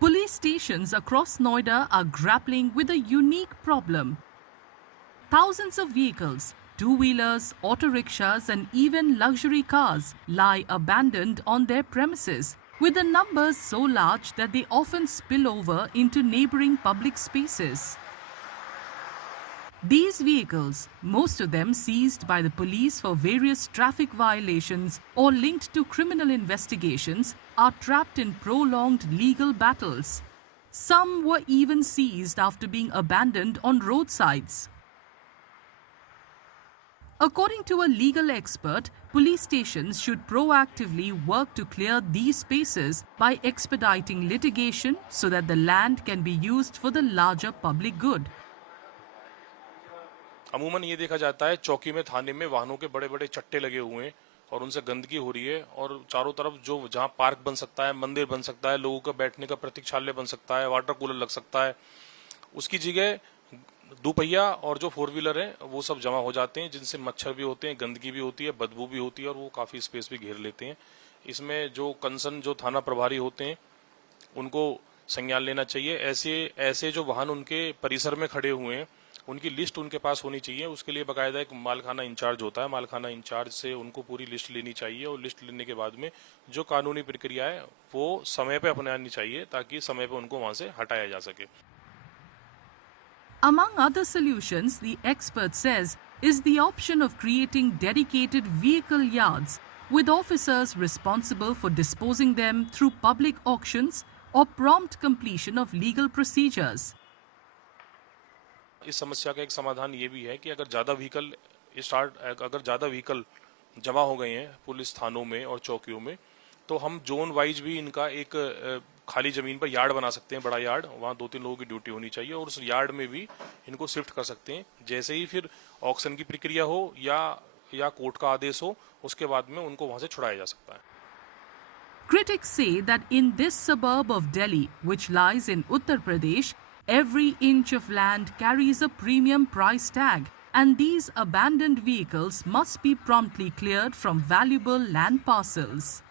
Police stations across Noida are grappling with a unique problem. Thousands of vehicles, two-wheelers, auto rickshaws and even luxury cars lie abandoned on their premises, with the numbers so large that they often spill over into neighboring public spaces. These vehicles, most of them seized by the police for various traffic violations or linked to criminal investigations, are trapped in prolonged legal battles. Some were even seized after being abandoned on roadsides. According to a legal expert, police stations should proactively work to clear these spaces by expediting litigation so that the land can be used for the larger public good. अमूमन ये देखा जाता है चौकी में, थाने में वाहनों के बड़े बड़े चट्टे लगे हुए हैं और उनसे गंदगी हो रही है और चारों तरफ जो जहां पार्क बन सकता है, मंदिर बन सकता है, लोगों का बैठने का प्रतीक्षालय बन सकता है, वाटर कूलर लग सकता है, उसकी जगह दोपहिया और जो फोर व्हीलर है वो सब जमा हो जाते हैं, जिनसे मच्छर भी होते हैं, गंदगी भी होती है, बदबू भी होती है और वो काफी स्पेस भी घेर लेते हैं। इसमें जो कंसर्न जो थाना प्रभारी होते हैं उनको संज्ञान लेना चाहिए। ऐसे जो वाहन उनके परिसर में खड़े हुए हैं उनकी लिस्ट उनके पास होनी चाहिए। उसके लिए बाकायदा एक मालखाना इंचार्ज होता है, मालखाना इंचार्ज से उनको पूरी लिस्ट लेनी चाहिए और लिस्ट लेने के बाद में जो कानूनी प्रक्रिया है वो समय पे अपनानी चाहिए ताकि समय पे उनको वहां से हटाया जा सके। Among other solutions, the expert says, is the option of creating dedicated vehicle yards with officers responsible for disposing them through public auctions or prompt completion of legal procedures. इस समस्या का एक समाधान ये भी है कि अगर ज्यादा व्हीकल जमा हो गए हैं पुलिस थानों में और चौकियों में, तो हम जोन वाइज भी इनका एक खाली जमीन पर यार्ड बना सकते हैं, बड़ा यार्ड, वहां 2-3 लोगों की ड्यूटी होनी चाहिए और उस यार्ड में भी इनको शिफ्ट कर सकते हैं। जैसे ही फिर ऑक्शन की प्रक्रिया हो या कोर्ट का आदेश हो, उसके बाद में उनको वहां से छुड़ाया जा सकता है। Critics say that in this suburb of Delhi, which lies in Uttar Pradesh, every inch of land carries a premium price tag, and these abandoned vehicles must be promptly cleared from valuable land parcels.